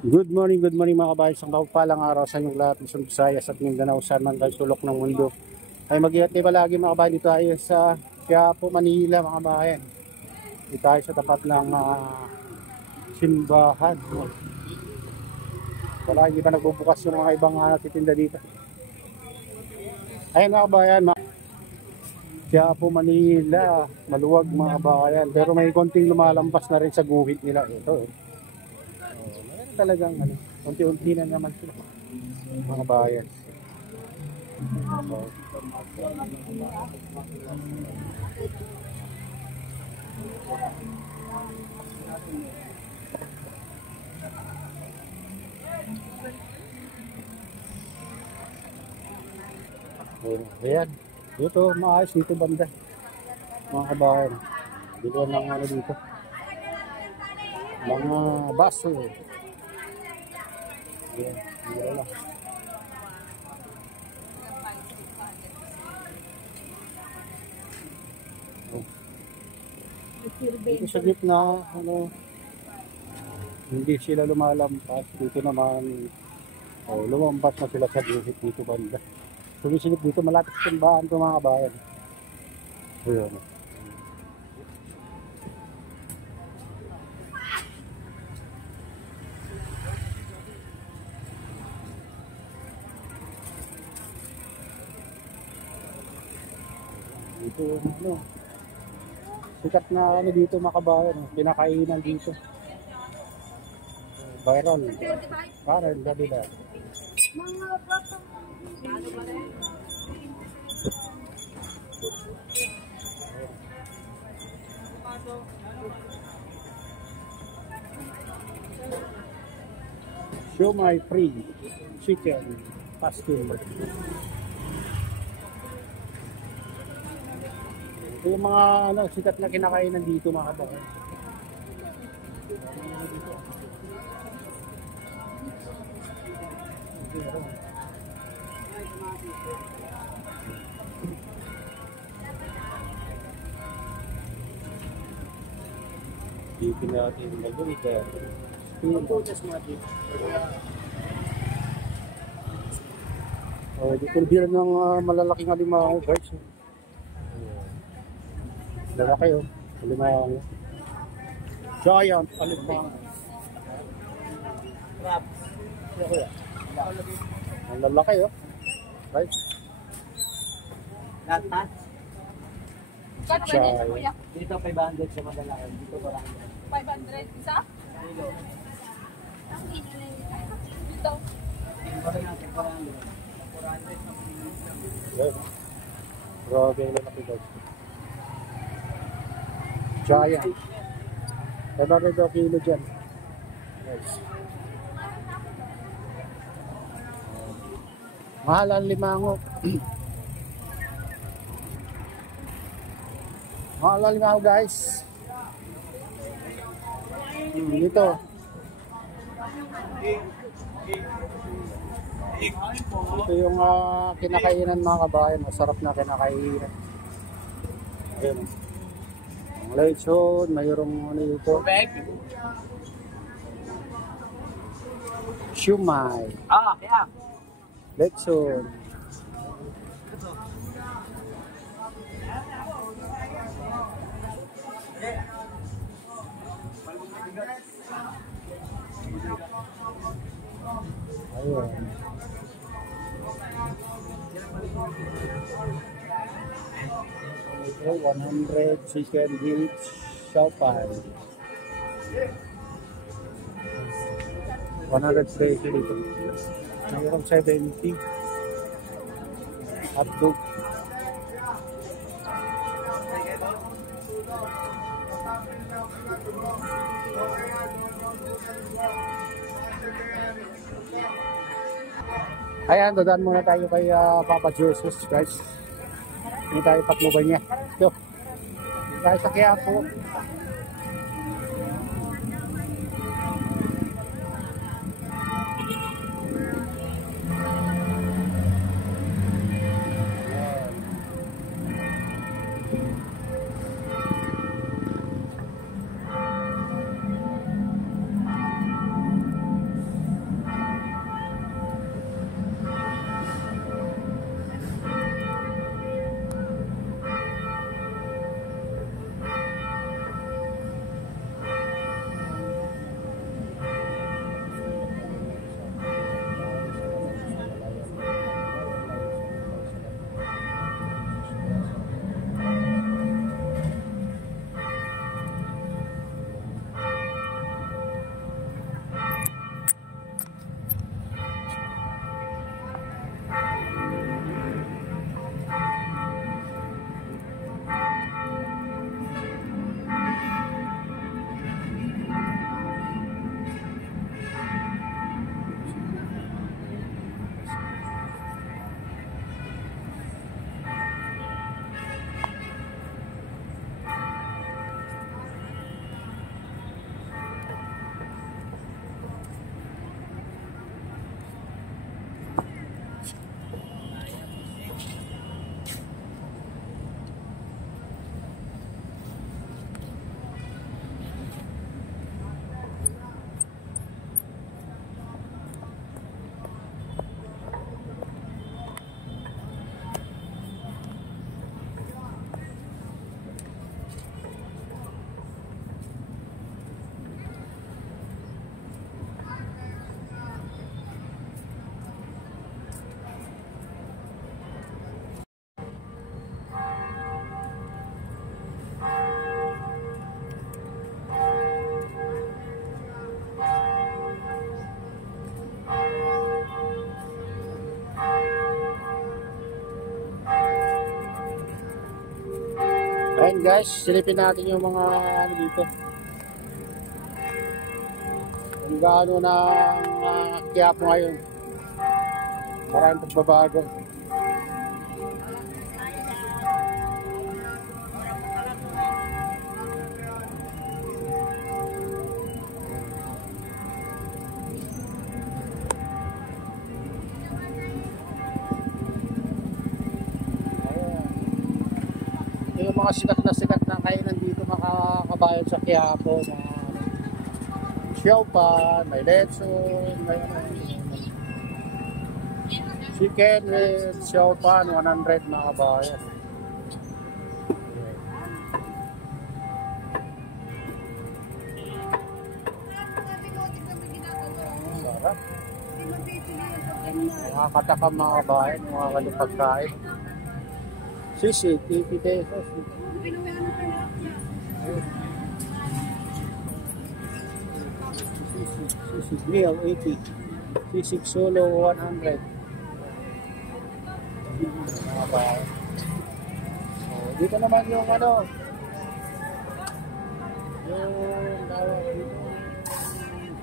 Good morning mga kabayan. Isang kapalang araw sa inyong lahat, Luzon, Visayas at Mindanao, saan man kayo sulok ng mundo. Ay mag-iati palagi mga kabayan, dito tayo sa Quiapo, Manila mga kabayan. Dito tayo sa tapat ng simbahan. Wala, hindi pa nagbubukas yung mga ibang natitinda dito. Ayun mga kabayan, Quiapo, Manila, maluwag mga kabayan. Pero may konting lumalampas na rin sa guhit nila. Ito talagang unti-unti na naman sila mga bayan. Ayan, dito maayos dito banda mga kabayan. Dito lang dito mga baso. Ayan, dito lang. Dito sa gitna, hindi sila lumalampas. Dito naman, lumampas na sila sa gilid dito banda. Sumisilip dito, malapit sa simbahan ito mga kabayan. Ayan. Dito sikat na dito mga kabayan, pinakainan dito. Viral. Karen, Davila. Show my free chicken pastel. Ito yung mga sikat na kinakainan dito mga kabayan. Dito natin nag-uwiga. Dito bira ng malalaking alimango guys. Lalaki alimango. Giant alimango. Crabs. Ang lalaki guys. Lahat? Giant. Dito 500 sa madalaki. Dito 500 isa? Kilo. Ang kilo na yun. Dito. Parang natin 400. 400. Grabe yung lalaki guys. Giant. 500 kilo dyan. Nice. Mahal ang limango. Mahal ang limango guys. Dito. Ito yung kinakainan mga kabayan. Masarap na kinakainan. Ayan. Ang lechon, mayroong dito. Siumay. Kaya. Lechon. Ayun. Ito, 100 chicken beach shopper. 100 peso dito. Mayroong 70. Hotdog. Ayan, dadaan muna tayo kay Papa Jesus guys. Hindi tayo patluban niya. Ito. Tayo sa Quiapo. Ayun guys, silipin natin yung mga ano dito. Kung gaano na Quiapo ngayon. Maraming pagbabago. Yung mga sikat na kainan dito makakabayan sa Quiapo na siopa, may letson, may chicken with siopa, 100 mga kabayan. Sarap. Nakakatakam mga kabayan, mga ganung pagkain. Sisi, 50 pesos. Sisi meal, 80. Sisi solo, 100. Dito naman yung ano, yung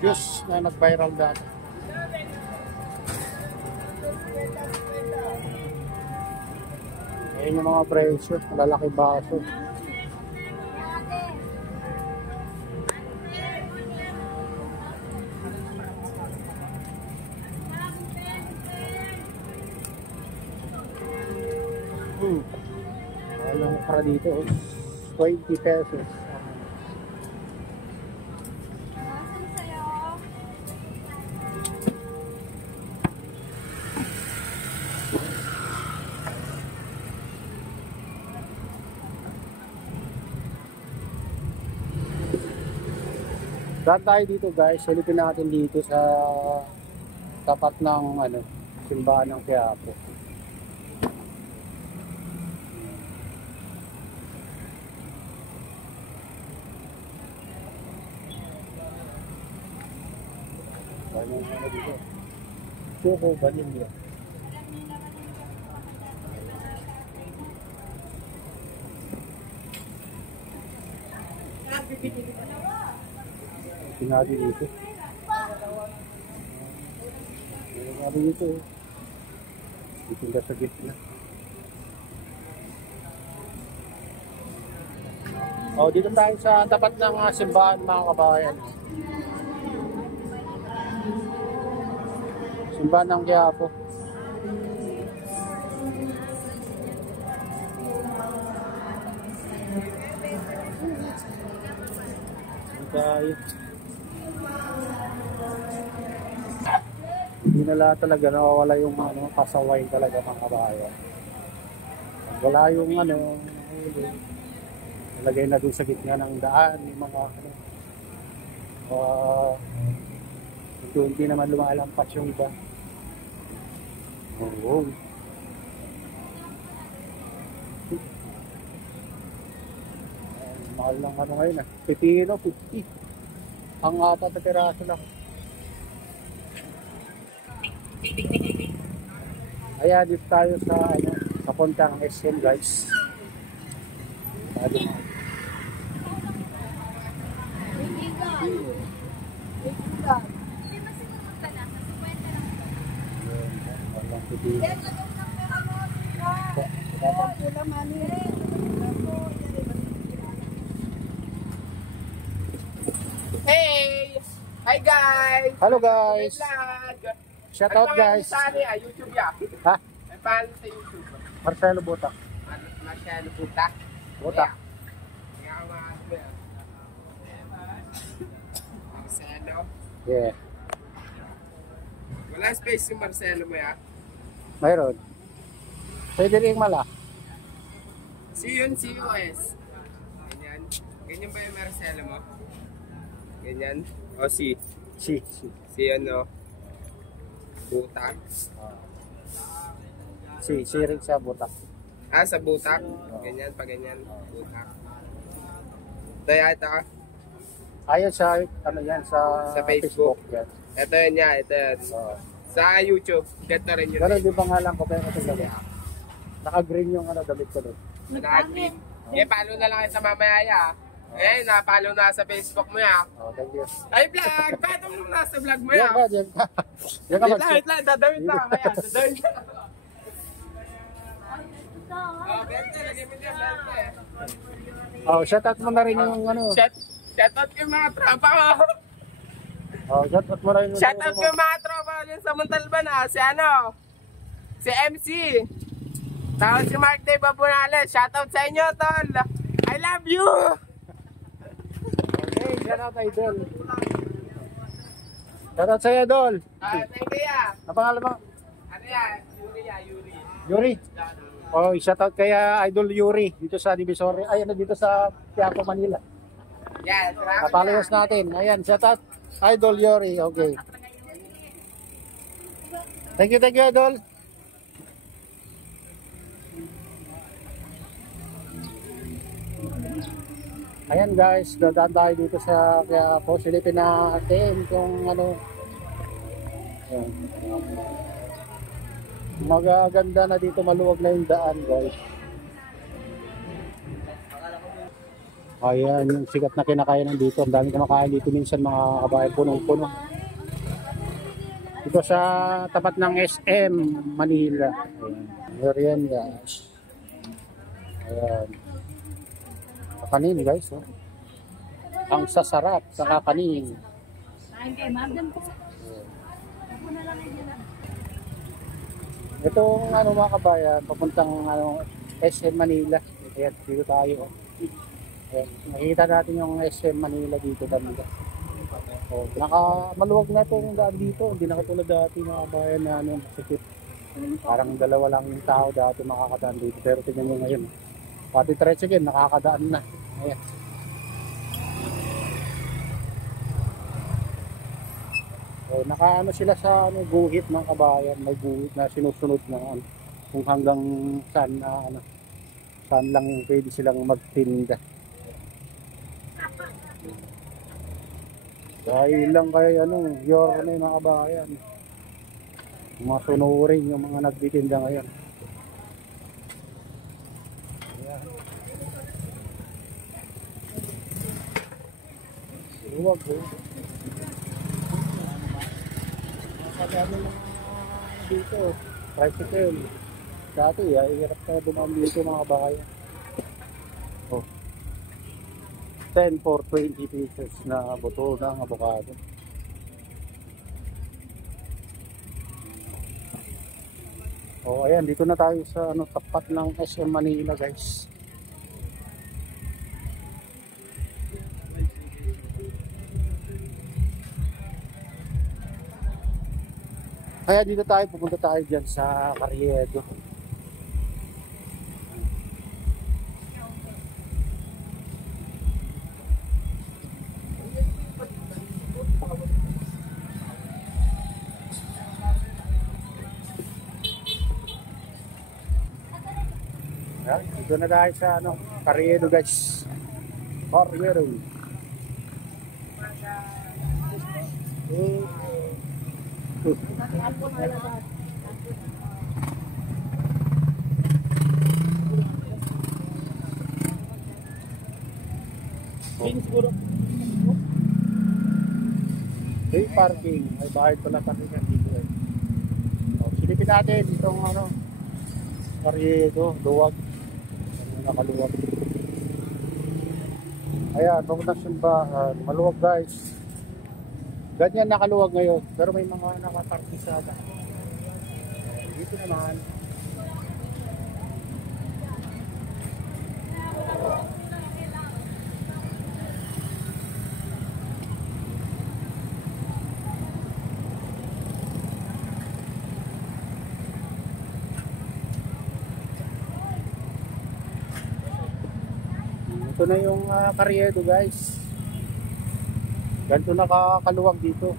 juice na nag-viral dati. Ayan yung mga presyo, malalaki baso. Walang okra dito, 20 pesos. Saan tayo dito guys? Silipin natin dito sa tapat ng ano, simbahan ng Quiapo. Ano dito? Choco vanilla. Pinadi dito. Pinadi dito. Itinda sa gitna. Oh, dito tayo sa tapat ng simbahan mga kabayan. Simbahan ng Quiapo. Tayo. Hindi nila talaga nawawala yung ano, pasaway talaga mga kabayan. Wala yung ano, nalagay na doon sa gitna ng daan, yung mga ano, hindi naman lumalampas yung iba. Oh. Mahal lang ano ngayon ah. Pipino, 50. Ang 4 na piraso lang. Ayan, dito tayo sa ano, sa puntang SM guys. Hey! Hi guys! Hello guys! Shout out guys! YouTube ya? Ha? May pangalan sa YouTube. Marcelo Butak. Marcelo Butak? Butak. Marcelo? Yeah. Wala space yung Marcelo mo ya? Mayroon. Pwede rin mala. CUS. Ganyan. Ganyan ba yung Marcelo mo? Ganyan? O si? Si. Si ano? Butak? Si rin sa Butak. Ah, sa Butak? Ganyan, pa ganyan. Butak. Kaya ito ka? Ayun sa, ano yan, sa Facebook. Yan. Ito yan niya, ito yan. Sa YouTube, ganito rin yun. Pero di pangalan ko pero ito dali. Naka-green yung ano, damit ko doon. Naka-green. Follow na lang kayo sa mamaya ya. Na-follow na sa Facebook mo ya. Oh, thank you. Ay, vlog! Paano mo nasa vlog mo Diyan ya? ka, diyan ka. Diyan ka Wait lang, dadawin lang. Ayan, dadawin lang. Oh, bente, lagyan mo dyan, bente. Oh, shoutout mo na rin yung ano. Shoutout ko yung mga tropa ko. Oh, shoutout mo na rin yung Shoutout ko yung mga tropa ko dyan sa Montalban si si MC. Tapos si Mark Day Babunales. Shoutout sa inyo, tol. I love you! Okay, shoutout idol. Shoutout sa'yo, idol. Thank you ya. Ang pangalan mo? Ano yan? Yuri ya, Yuri. Yuri. Oh, shoutout kay Idol Yuri dito sa Divisoria. Ay, ano dito sa Quiapo, Manila. Yan, salamat. Kapalayos natin. Ayan, shoutout Idol Yuri. Okay. Thank you, Idol. Ayan guys, dadaan tayo dito sa Quiapo. Silipin natin kung ano. Ayan. Magaganda na dito, maluwag na yung daan guys. Ayan, yung sikat na kinakain dito. Ang dami kumakain dito minsan mga kabayan, punong-puno. Dito sa tapat ng SM Manila. Ayan, merienda. Ayan. Kakanin guys. Oh. Ang sasarap sa kakanin. Itong ano mga kabayan, papuntang SM Manila. Ayan, dito tayo. Ayan, makikita natin yung SM Manila dito banda. Oh, maluwag na itong daan dito. Hindi na katulad dati mga kabayan na sakit. Parang dalawa lang yung tao dati makakadaan dito. Pero tingnan nyo ngayon. Pati tricycle, nakakadaan na. Ayan. So, nakaano sila sa guhit ng kabayan, may guhit na sinusunod na kung hanggang saan saan lang pwede silang magtinda. Dahil lang kay your na yung mga kabayan. Mga sunurin yung mga nagtitinda ngayon. Ayan. Luwag Kadami ng dito, tricycle. Dati, hirap na dumami dito mga bayan. Oh. 10 for 20 pieces na buto ng avocado. Oh, ayan, dito na tayo sa tapat ng SM Manila, guys. Kaya dito tayo, pupunta tayo dyan sa Carriedo. Ayan, dito na tayo sa Carriedo guys. Carriedo. Siguro. Hey, parking. May bayad pala parking dito eh. So, silipin natin itong Carriedo, luwag. Nakaluwag. Ayan, papuntang simbahan. Maluwag guys. Ganyan nakaluwag ngayon. Pero may mga nakaparking sa dito naman. Ito na yung Carriedo guys. Ganito nakakaluwag dito.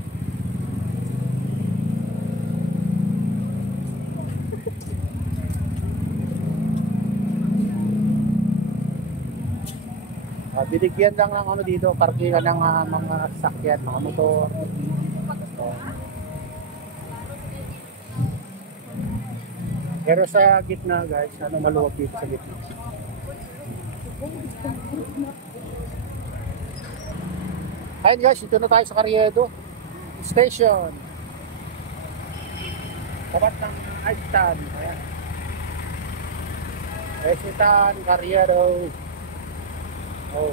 Binigyan lang ng dito, parkingan ng mga sasakyan, mga motor. Pero sa gitna guys, maluwag dito sa gitna. Ayun guys, dito na tayo sa Carriedo Station. Tapat ng Agitan. Ayan. Agitan, Carriedo. Oh.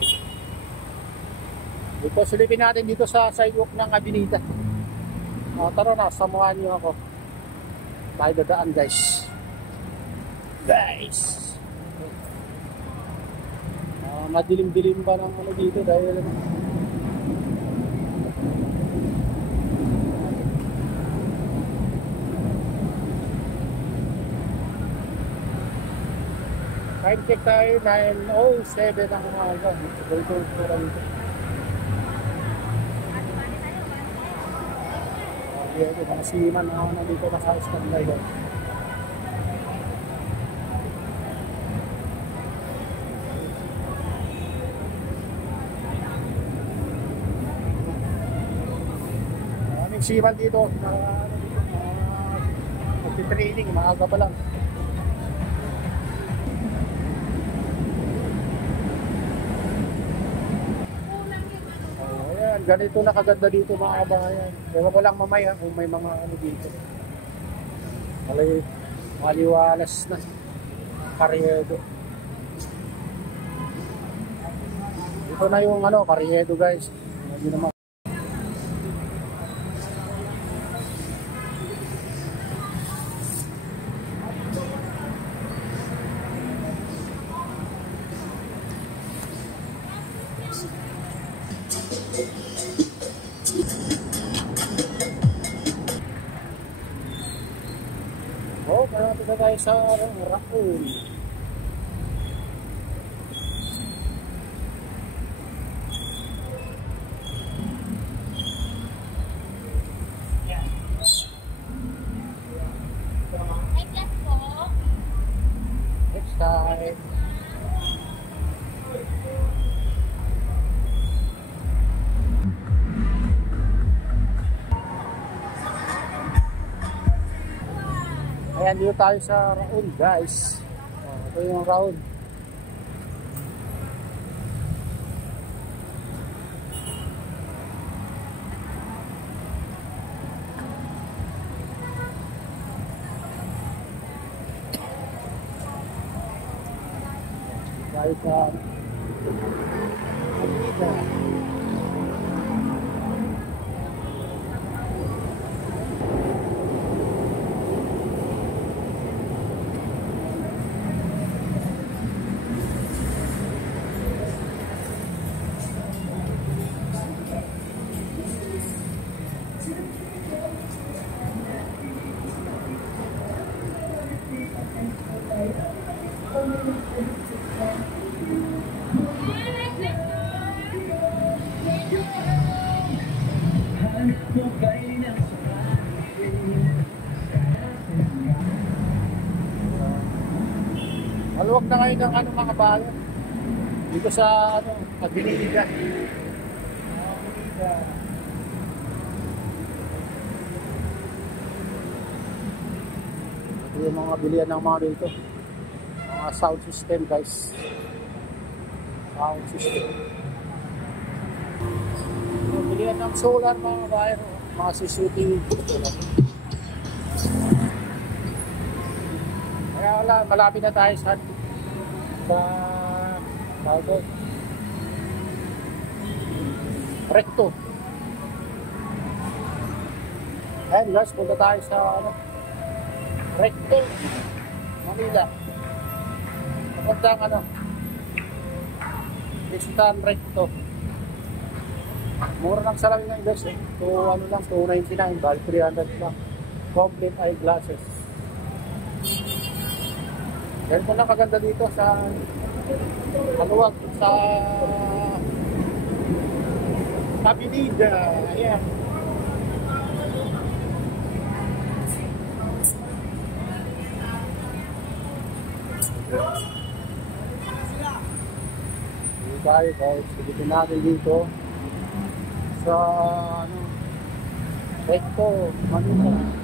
Dito, silipin natin dito sa sidewalk ng Avenida. Tara na, samahan niyo ako. Tayo dadaan guys. Madilim-dilim pa ng ano dito dahil time check tayo, 9:07 ang umaga. Ito dito. Ito, mga siman na nandito na sa standby. Maraming siman dito. Magti-training, maaga pa lang. Ganito na kaganda dito mga kabayan. Ewan ko lang mamaya kung may mga ano dito. Maliwalas na. Carriedo. Dito na yung ano, Carriedo guys. Hindi naman. Malapit na tayo sa Raccoon. Next time. Ayan, dito tayo sa Raon guys. Ito yung Raon. Tayo sa Avenida. Maluwag na ngayon ng ano mga bayan. Dito sa ano, Avenida. Ito yung mga bilihan ng mga dito. Mga sound system guys. Sound system. Bilihan ng solar mga bayan. Mga CCTV. Kaya wala, malapit na tayo sa Recto. Ayan guys, punta tayo sa ano, Recto, Manila. Kapagdang ano, Visitan Recto. Mura lang salamin ngayon guys eh. So ano lang, 299, bali 300 lang. Complete eyeglasses. Ganito lang kaganda dito sa maluwag sa Avenida. Ayan. Dito tayo guys. Dito natin dito sa ano, Recto, Manila.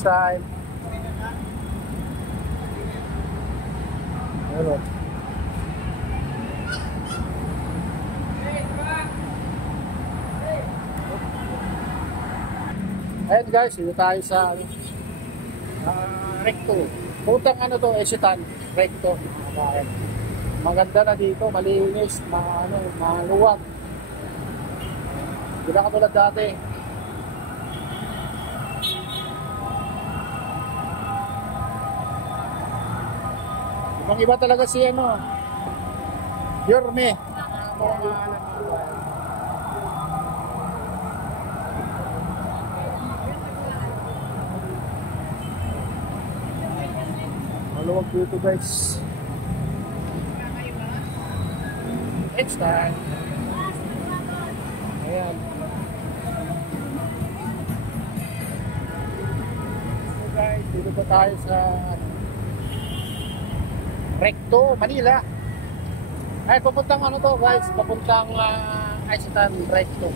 Next time. Meron. Ayan guys, dito tayo sa Recto. Putang ano to, Esitan, Recto. Ayan. Maganda na dito, malinis, maluwag. Hindi na katulad dati. Ibang iba talaga si Yorme. Maluwag dito guys. Next time. Ayan. So guys, dito pa tayo sa Recto, Manila. Ay, papuntang ano to guys, papuntang Isitan, Recto.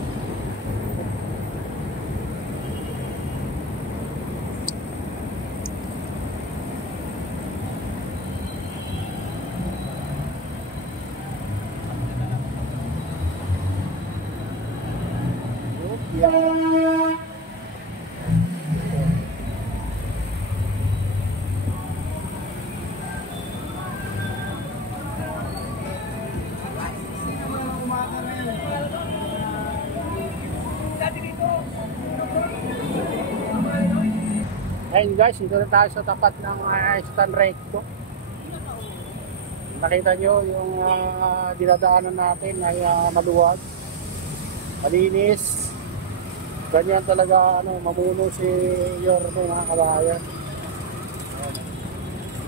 Ayun guys, dito na tayo sa tapat ng Isitan Recto. Nakita nyo yung dinadaanan natin ay maluwag, malinis. Ganyan talaga mamuno si Yorme mga kabayan.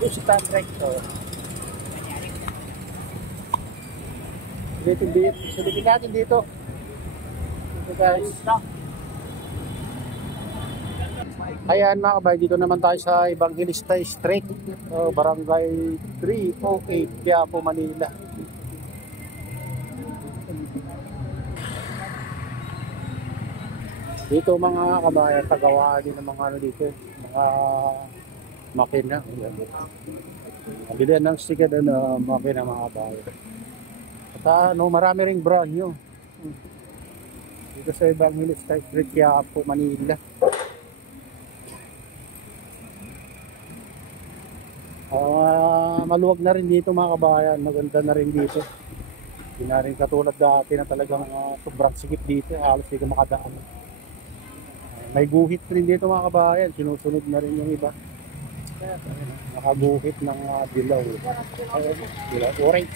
Isitan Recto. Silipin natin dito. Dito guys. Ayan mga kabay, dito naman tayo sa Evangelista Street, Barangay 308, Quiapo, Manila. Dito mga kabayan, tagawaan din ng mga dito, mga makina. Bilihan ng sticker na makina mga kabayan. At marami ring brand nyo. Dito sa Evangelista Street, Quiapo, Manila. Maluwag na rin dito mga kabayan, maganda na rin dito. Hindi na rin katulad dati na talagang sobrang sikip dito, halos hindi ka makadaan. May guhit rin dito mga kabayan, sinusunod na rin yung iba. Nakaguhit ng dilaw. Dilaw, orange.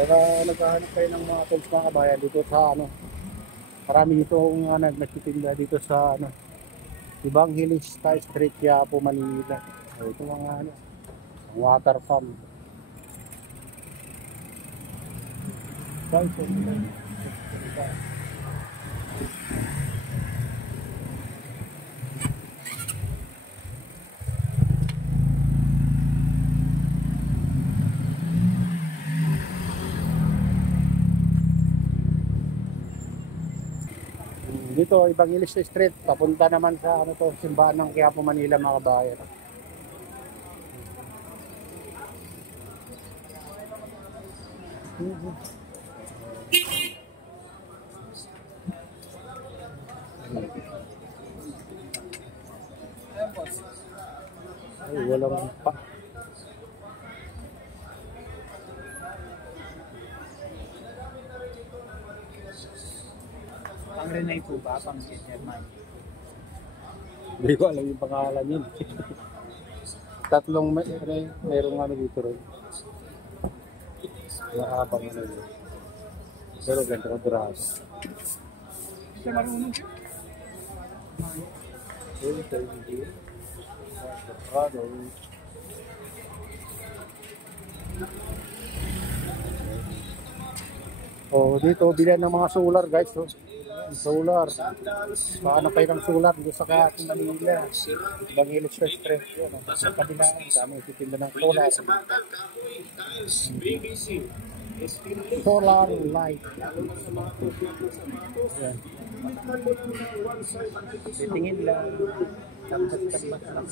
Baka naghahanap kayo ng mga tools mga kabayan dito sa marami dito nagtitinda dito sa Evangelista Street, Quiapo, Manila. Ito mga water pump. Dito, Evangelista Street, papunta naman sa simbahan ng Quiapo, Manila mga kabayan. Ay, walang pa. Pang Renay po ba? Pang German? Hindi ko alam yung pangalan yun. Tatlong merong dito rin. Mahabang yun. Pero ganito ang braso. Siya marunong siya. Oh, dito bilan ng mga solar guys, oh. Solar. Paano kayo ng solar dito sa Quezon, Manila. Bangilis Express yun. Sa kabila, dami titinda ng solar. Solar light. Ayan. Titingin lang. Tambat-tambat lang.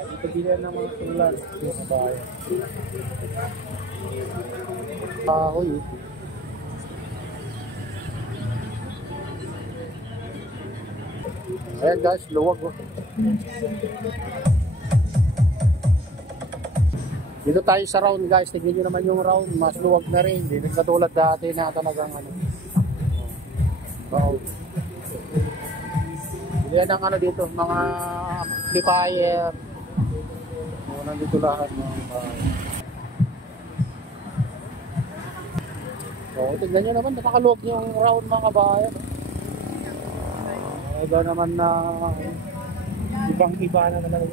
Dito bilan ng mga solar dito sa bayan. Kahoy. Ayan guys, luwag. Oh. Dito tayo sa round guys, tignan nyo naman yung round, mas luwag na rin. Hindi rin katulad dati na talagang ano. Wow. Yan ang ano dito, mga amplifier. Nandito lahat mga so, tignan nyo naman, nakakalog yung round mga bayan. Iba naman na ibang-iba na talaga.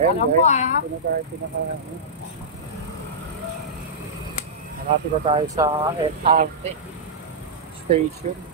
Ayan guys, hanapin na tayo sa LRT station.